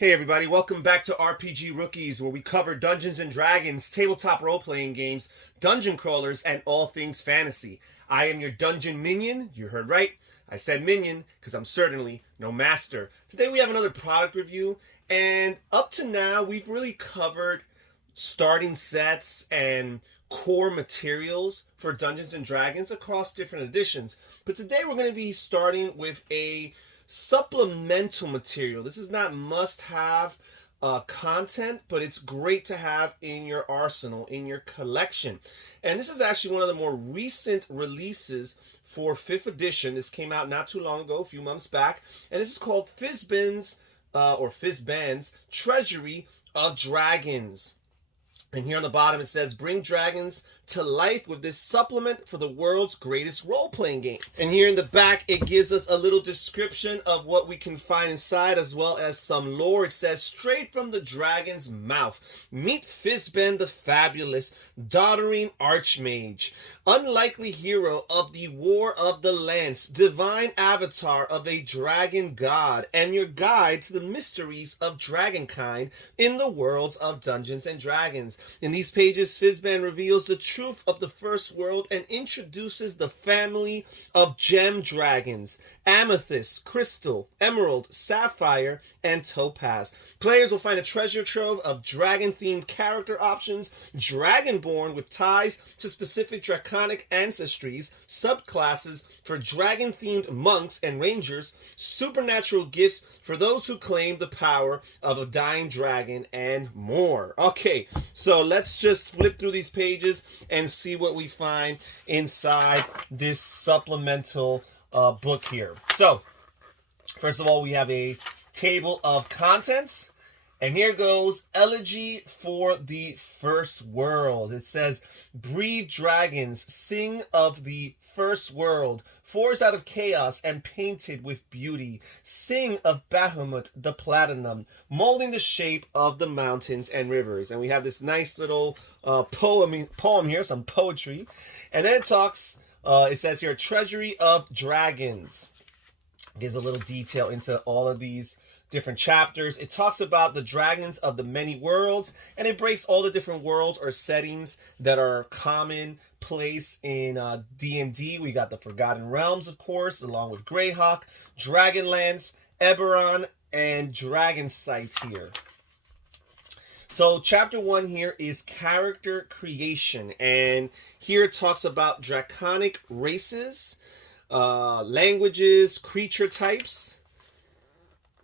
Hey everybody, welcome back to RPG Rookies, where we cover Dungeons & Dragons, tabletop role-playing games, dungeon crawlers, and all things fantasy. I am your dungeon minion. You heard right. I said minion because I'm certainly no master. Today we have another product review, and up to now we've really covered starting sets and core materials for Dungeons & Dragons across different editions. But today we're going to be starting with a supplemental material. This is not must-have content, but it's great to have in your arsenal, in your collection. And this is actually one of the more recent releases for 5th edition. This came out not too long ago, a few months back. And this is called Fizban's Treasury of Dragons. And here on the bottom it says, bring dragons to life with this supplement for the world's greatest role-playing game. And here in the back it gives us a little description of what we can find inside, as well as some lore. It says, straight from the dragon's mouth, meet Fizban the fabulous, doddering archmage, unlikely hero of the War of the Lance, divine avatar of a dragon god, and your guide to the mysteries of dragonkind in the worlds of Dungeons and Dragons. In these pages, Fizban reveals the truth of the first world and introduces the family of gem dragons: amethyst, crystal, emerald, sapphire, and topaz. Players will find a treasure trove of dragon-themed character options, dragonborn with ties to specific draconic ancestries, subclasses for dragon-themed monks and rangers, supernatural gifts for those who claim the power of a dying dragon, and more. Okay, so let's just flip through these pages and see what we find inside this supplemental book here. So, first of all, we have a table of contents. And here goes, Elegy for the First World. It says, breathe dragons, sing of the first world, forged out of chaos and painted with beauty. Sing of Bahamut the Platinum, molding the shape of the mountains and rivers. And we have this nice little poem here, some poetry. And then it talks, it says here, Treasury of Dragons. It gives a little detail into all of these different chapters. It talks about the dragons of the many worlds, and it breaks all the different worlds or settings that are commonplace in D&D. We got the Forgotten Realms, of course, along with Greyhawk, Dragonlance, Eberron, and Dragonsight here. So chapter 1 here is character creation, and here it talks about draconic races, languages, creature types.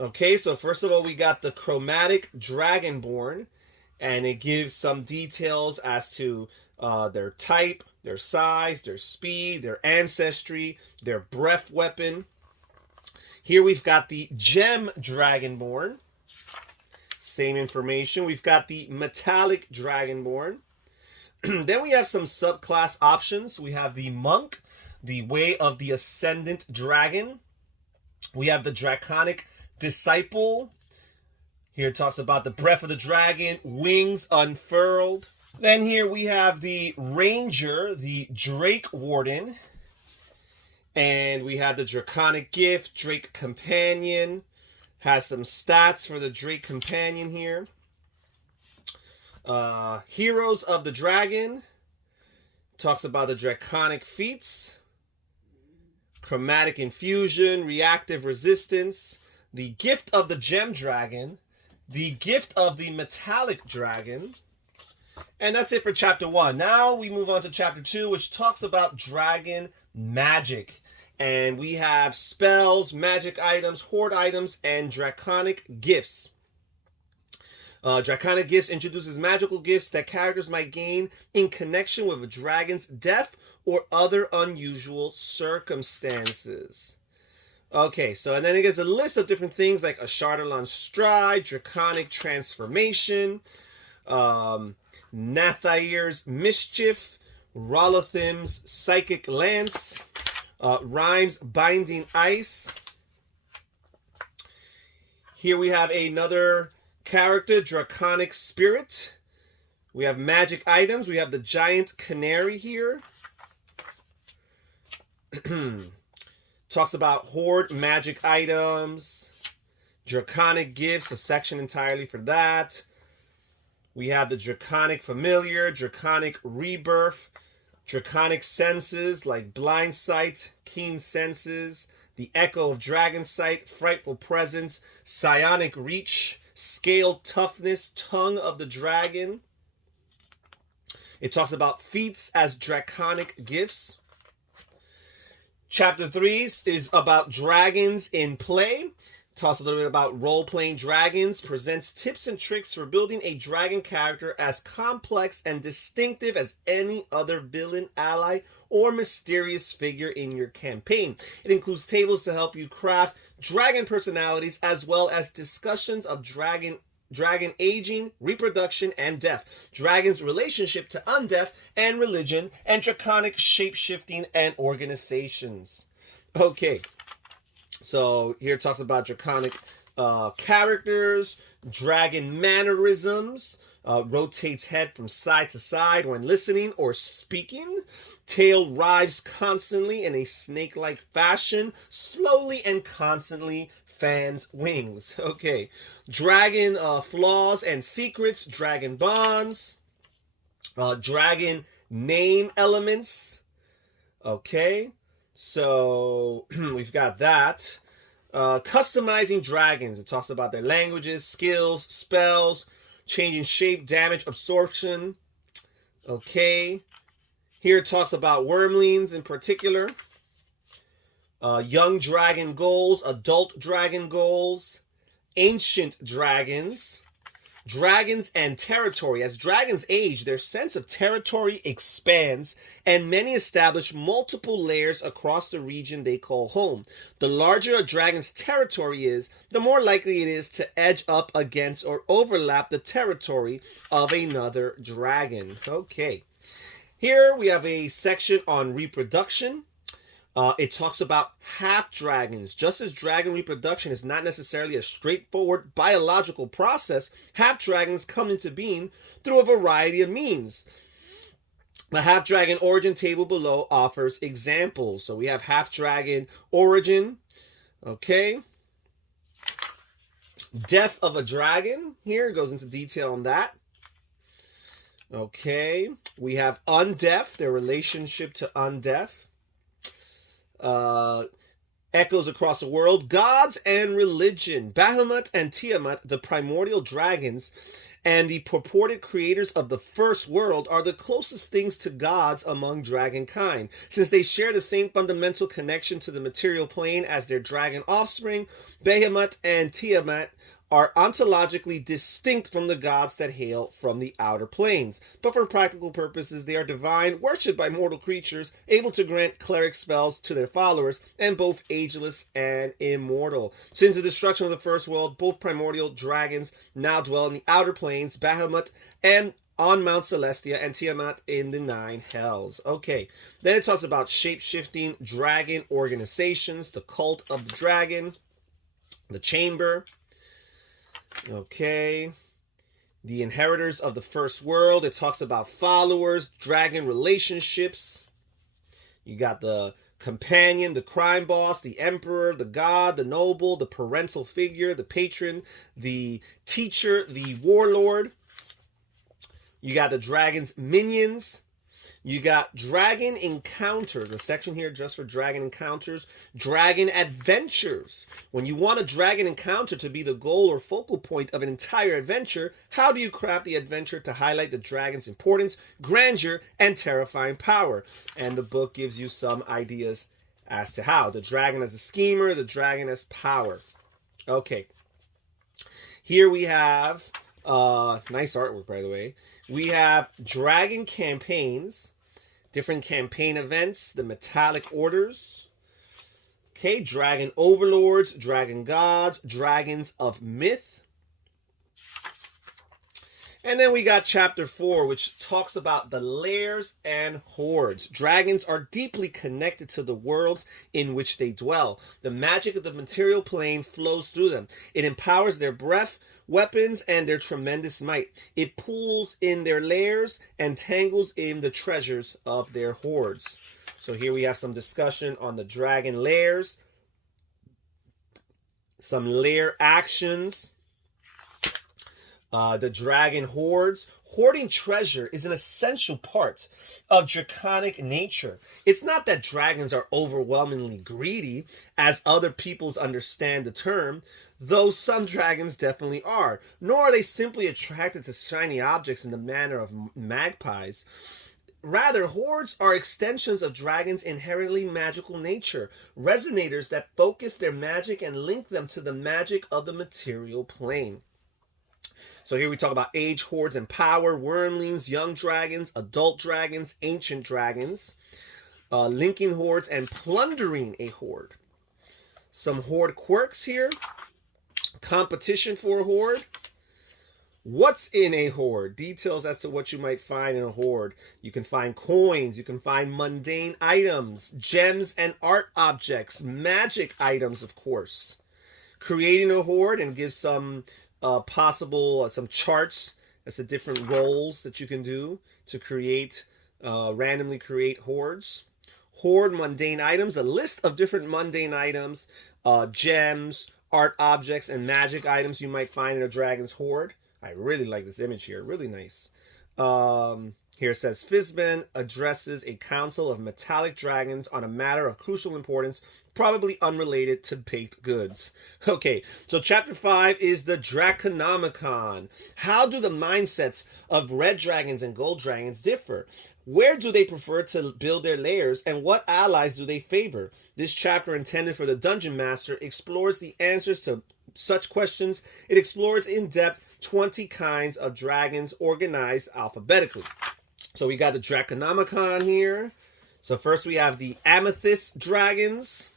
Okay, so first of all, we got the chromatic dragonborn, and it gives some details as to their type, their size, their speed, their ancestry, their breath weapon. Here we've got the gem dragonborn. Same information. We've got the metallic dragonborn. Then we have some subclass options. We have the monk, the way of the ascendant dragon. We have the draconic disciple. Here it talks about the breath of the dragon, wings unfurled. Then here we have the ranger, the Drake Warden. And we have the draconic gift, Drake Companion. Has some stats for the Drake Companion here. Heroes of the Dragon. Talks about the draconic feats. Chromatic infusion, reactive resistance. The gift of the gem dragon, the gift of the metallic dragon, and that's it for chapter 1. Now we move on to chapter 2, which talks about dragon magic. And we have spells, magic items, horde items, and draconic gifts. Draconic gifts introduces magical gifts that characters might gain in connection with a dragon's death or other unusual circumstances. Okay, so and then it gives a list of different things like a Chardelon Stride, Draconic Transformation, Nathair's Mischief, Rolathim's Psychic Lance, Rhyme's Binding Ice. Here we have another character, Draconic Spirit. We have magic items. We have the Giant Canary here. Talks about horde magic items, Draconic gifts, a section entirely for that. We have the Draconic familiar, Draconic rebirth, Draconic senses like blind sight, keen senses, the echo of dragon sight, frightful presence, psionic reach, scale toughness, tongue of the dragon. It talks about feats as draconic gifts. Chapter 3 is about dragons in play. Talks a little bit about role-playing dragons, presents tips and tricks for building a dragon character as complex and distinctive as any other villain, ally, or mysterious figure in your campaign. It includes tables to help you craft dragon personalities, as well as discussions of dragon aging, reproduction, and death, dragon's relationship to undeath and religion, and draconic shape-shifting and organizations. Okay. So here it talks about draconic characters, dragon mannerisms, rotates head from side to side when listening or speaking, tail writhes constantly in a snake-like fashion, slowly and constantly fans wings. Okay, dragon flaws and secrets, dragon bonds, dragon name elements. Okay. So we've got that. Customizing dragons. It talks about their languages, skills, spells, changing shape, damage, absorption. Okay. Here it talks about wormlings in particular. Young dragon goals, adult dragon goals, ancient dragons. Dragons and territory. As dragons age, their sense of territory expands, and many establish multiple layers across the region they call home. The larger a dragon's territory is, the more likely it is to edge up against or overlap the territory of another dragon. Okay. Here we have a section on reproduction. It talks about half dragons. Just as dragon reproduction is not necessarily a straightforward biological process, half dragons come into being through a variety of means. The half dragon origin table below offers examples. So we have half dragon origin. Okay. Death of a dragon. Here goes into detail on that. Okay. We have undeath, their relationship to undeath. Echoes across the world, gods and religion. Bahamut and Tiamat, the primordial dragons and the purported creators of the first world, are the closest things to gods among dragonkind. Since they share the same fundamental connection to the material plane as their dragon offspring, Bahamut and Tiamat are ontologically distinct from the gods that hail from the outer planes. But for practical purposes, they are divine, worshipped by mortal creatures, able to grant cleric spells to their followers, and both ageless and immortal. Since the destruction of the first world, both primordial dragons now dwell in the outer planes, Bahamut and on Mount Celestia, and Tiamat in the 9 hells. Okay, then it talks about shape-shifting dragon organizations, the cult of the dragon, the chamber. Okay, the inheritors of the first world. It talks about followers, dragon relationships. You got the companion, the crime boss, the emperor, the god, the noble, the parental figure, the patron, the teacher, the warlord. You got the dragon's minions. You got dragon encounters, a section here just for dragon encounters. Dragon adventures. When you want a dragon encounter to be the goal or focal point of an entire adventure, how do you craft the adventure to highlight the dragon's importance, grandeur, and terrifying power? And the book gives you some ideas as to how. The dragon as a schemer, the dragon as power. Okay. Here we have, nice artwork, by the way. We have dragon campaigns, different campaign events, the metallic orders. Okay, dragon overlords, dragon gods, dragons of myth. And then we got chapter 4, which talks about the lairs and hordes. Dragons are deeply connected to the worlds in which they dwell. The magic of the material plane flows through them. It empowers their breath, weapons, and their tremendous might. It pulls in their lairs and tangles in the treasures of their hordes. So here we have some discussion on the dragon lairs. some lair actions. The dragon hoards. Hoarding treasure is an essential part of draconic nature. It's not that dragons are overwhelmingly greedy, as other peoples understand the term, though some dragons definitely are, nor are they simply attracted to shiny objects in the manner of magpies. Rather, hoards are extensions of dragons' inherently magical nature, resonators that focus their magic and link them to the magic of the material plane. So here we talk about age, hoards, and power, wormlings, young dragons, adult dragons, ancient dragons, linking hoards, and plundering a hoard. Some hoard quirks here. Competition for a hoard. What's in a hoard? Details as to what you might find in a hoard. You can find coins. You can find mundane items, gems and art objects, magic items, of course. Creating a hoard and give some some charts as to different roles that you can do to create, randomly create hoards. Hoard mundane items, a list of different mundane items, gems, art objects, and magic items you might find in a dragon's hoard. I really like this image here. Really nice. Here it says, Fizban addresses a council of metallic dragons on a matter of crucial importance, probably unrelated to baked goods. Okay, so chapter 5 is the Draconomicon. How do the mindsets of red dragons and gold dragons differ? Where do they prefer to build their lairs, and what allies do they favor? This chapter, intended for the Dungeon Master, explores the answers to such questions. It explores in depth 20 kinds of dragons organized alphabetically. So we got the Draconomicon here. So first we have the amethyst dragons.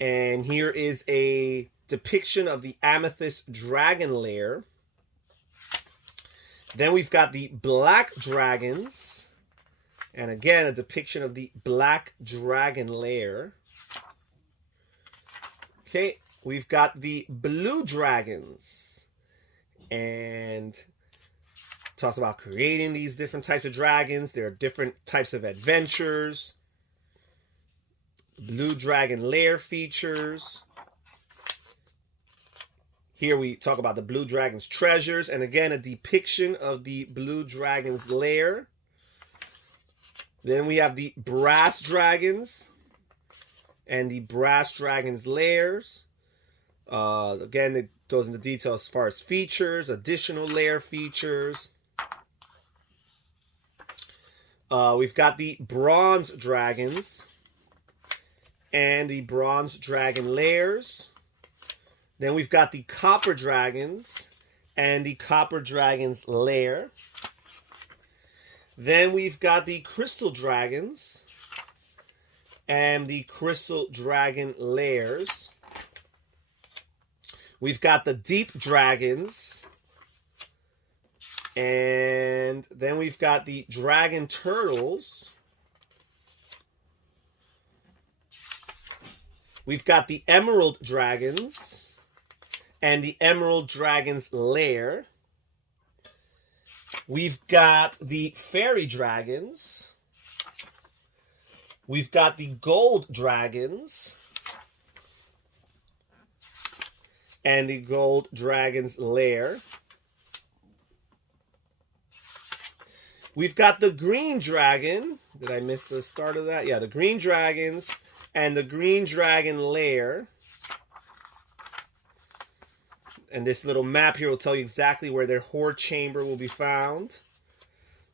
And here is a depiction of the amethyst dragon lair. Then we've got the black dragons. And again, a depiction of the black dragon lair. Okay, we've got the blue dragons. And talks about creating these different types of dragons. There are different types of adventures. Blue dragon lair features. Here we talk about the blue dragon's treasures. And again, a depiction of the blue dragon's lair. Then we have the brass dragons and the brass dragon's lairs. Again, it goes into detail as far as features, additional lair features. We've got the bronze dragons and the bronze dragon lairs. Then we've got the copper dragons and the copper dragon's lair. Then we've got the crystal dragons and the crystal dragon lairs. We've got the deep dragons. And then we've got the dragon turtles. We've got the emerald dragons and the emerald dragon's lair. We've got the fairy dragons. We've got the gold dragons and the gold dragon's lair. We've got the green dragon. Did I miss the start of that? Yeah, the green dragons and the green dragon lair. And this little map here will tell you exactly where their hoard chamber will be found.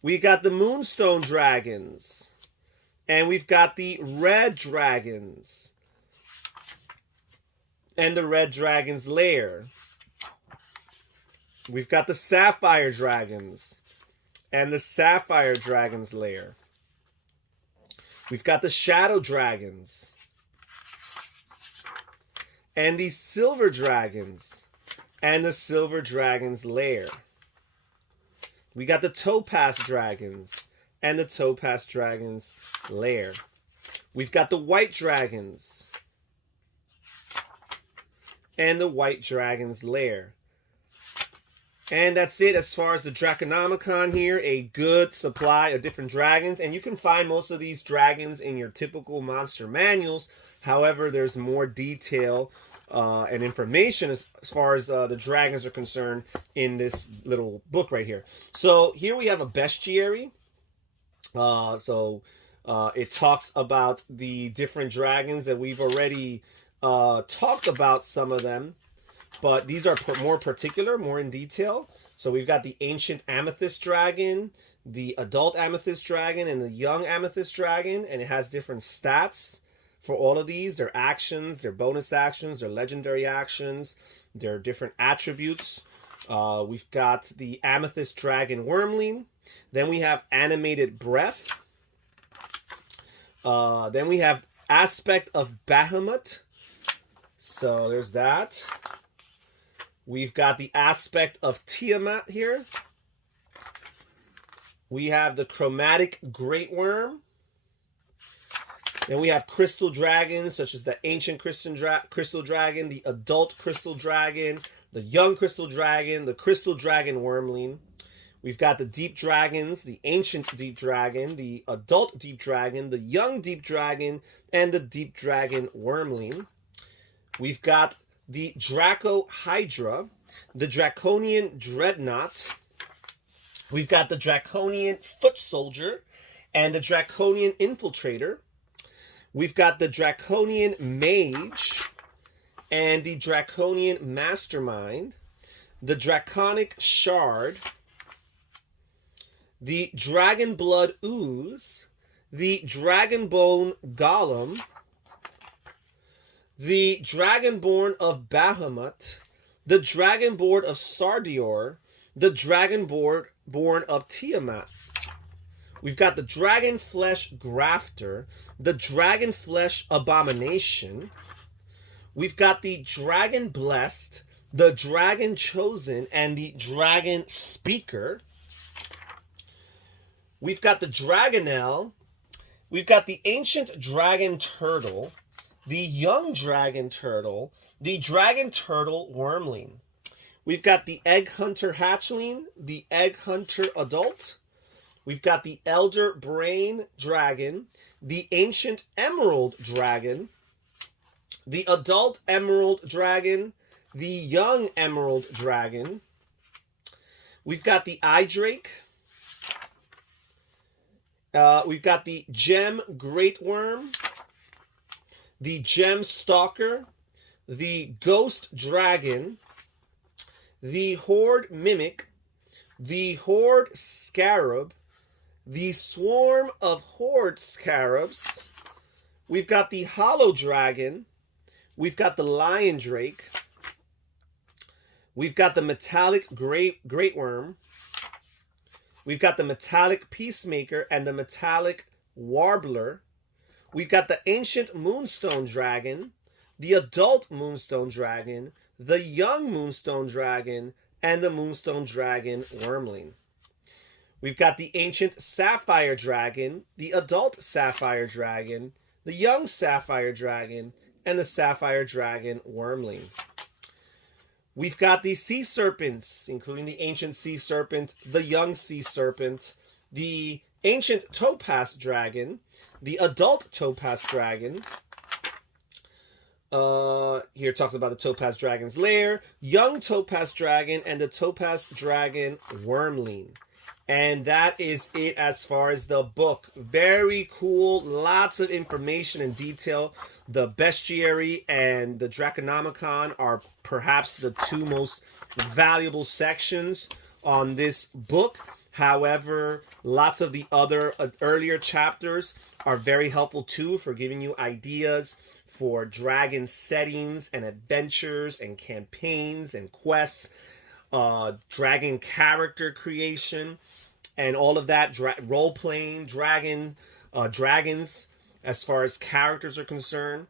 We got the moonstone dragons. And we've got the red dragons. And the red dragon's lair. We've got the sapphire dragons. And the sapphire dragon's lair. We've got the shadow dragons. And the silver dragons. And the silver dragon's lair. We got the topaz dragons. And the topaz dragon's lair. We've got the white dragons. And the white dragon's lair. And that's it as far as the Draconomicon here. A good supply of different dragons. And you can find most of these dragons in your typical monster manuals. However, there's more detail and information as far as the dragons are concerned in this little book right here. So here we have a bestiary. It talks about the different dragons, and we've already talked about some of them, but these are more particular, more in detail. So we've got the ancient amethyst dragon, the adult amethyst dragon, and the young amethyst dragon, and it has different stats for all of these. Their actions, their bonus actions, their legendary actions, their different attributes. We've got the amethyst dragon wormling. Then we have animated breath. Then we have aspect of Bahamut. So there's that. We've got the aspect of Tiamat here. We have the chromatic great worm. Then we have crystal dragons, such as the ancient crystal dragon, the adult crystal dragon, the young crystal dragon, the crystal dragon wormling. We've got the deep dragons, the ancient deep dragon, the adult deep dragon, the young deep dragon, and the deep dragon wormling. We've got the Draco Hydra, the Draconian Dreadnought. We've got the Draconian Foot Soldier and the Draconian Infiltrator. We've got the Draconian Mage and the Draconian Mastermind, the Draconic Shard, the Dragon Blood Ooze, the Dragonbone Golem, the Dragonborn of Bahamut, the Dragonborn of Sardior, the Dragonborn of Tiamat. We've got the Dragon Flesh Grafter, the Dragon Flesh Abomination. We've got the Dragon Blessed, the Dragon Chosen, and the Dragon Speaker. We've got the Dragonel. We've got the Ancient Dragon Turtle, the Young Dragon Turtle, the Dragon Turtle Wormling. We've got the Egg Hunter Hatchling, the Egg Hunter Adult. We've got the Elder Brain Dragon, the Ancient Emerald Dragon, the Adult Emerald Dragon, the Young Emerald Dragon. We've got the Eye Drake. We've got the Gem Great Worm, the Gem Stalker, the Ghost Dragon, the Horde Mimic, the Horde Scarab, the Swarm of Horde Scarabs. We've got the Hollow Dragon. We've got the Lion Drake. We've got the Metallic Great Worm. We've got the Metallic Peacemaker and the Metallic Warbler. We've got the Ancient Moonstone Dragon, the Adult Moonstone Dragon, the Young Moonstone Dragon, and the Moonstone Dragon Wormling. We've got the Ancient Sapphire Dragon, the Adult Sapphire Dragon, the Young Sapphire Dragon, and the Sapphire Dragon Wormling. We've got the Sea Serpents, including the Ancient Sea Serpent, the Young Sea Serpent, the Ancient Topaz Dragon, the Adult Topaz Dragon. Here it talks about the Topaz Dragon's Lair, Young Topaz Dragon, and the Topaz Dragon Wormling. And that is it as far as the book. Very cool. Lots of information and detail. The Bestiary and the Draconomicon are perhaps the two most valuable sections on this book. However, lots of the other earlier chapters are very helpful too for giving you ideas for dragon settings and adventures and campaigns and quests, dragon character creation, and all of that, role-playing dragons as far as characters are concerned,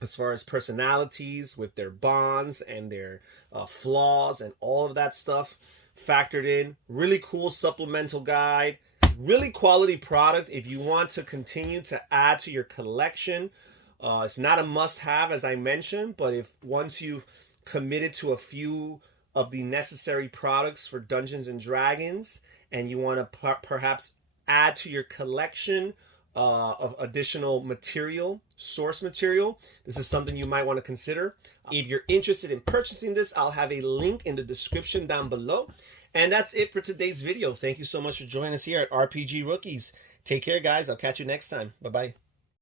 as far as personalities with their bonds and their flaws and all of that stuff factored in. Really cool supplemental guide, really quality product if you want to continue to add to your collection. It's not a must-have, as I mentioned, but if once you've committed to a few of the necessary products for Dungeons and Dragons and you want to perhaps add to your collection of additional material, source material, this is something you might want to consider. If you're interested in purchasing this, I'll have a link in the description down below. And that's it for today's video. Thank you so much for joining us here at RPG Rookies. Take care, guys. I'll catch you next time. Bye-bye.